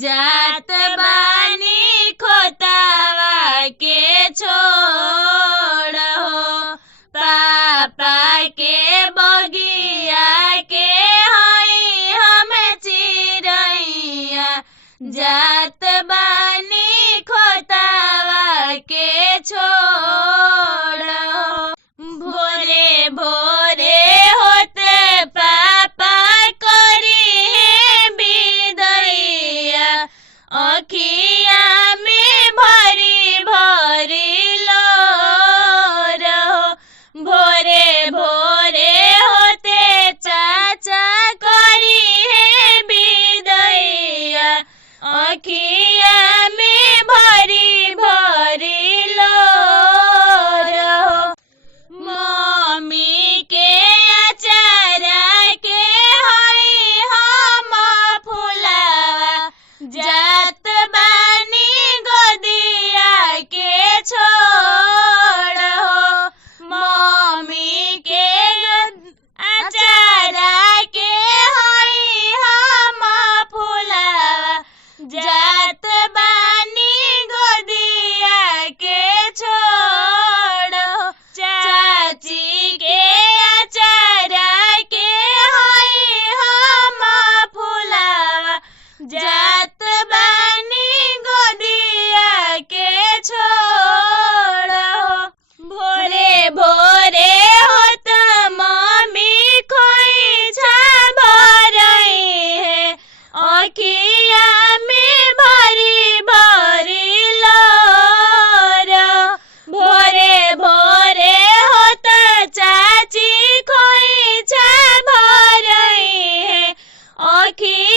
जात बानी खोतावा के छोड़ हो, पापा के बगिया के हई हम चिरैया। जात बानी खोतावा के छोड़ हो, भोरे भोरे होते पापा करी है बिदैया। अखिया में भरी भरी लोर हो, भोरे भोरे होते चाचा करी है बिदैया। अखिया में भरी भरी लोर हो, मम्मी के अचारा के हई हम फुलावा। जात बानी गोदिया के छोड़ हो, मम्मी के अचारा के हई हम फुलावा। जात बानी गोदिया के छोड़ हो, चाची के अचारा के हई हम फुलावा। जात बानी गोदिया के छोड़ हो, भोरे भोरे होत मम्मी खोइछा भरई है। अखिया में भरी भरी लोर, भोरे भोरे होत चाची खोइछा भरई है। अखिया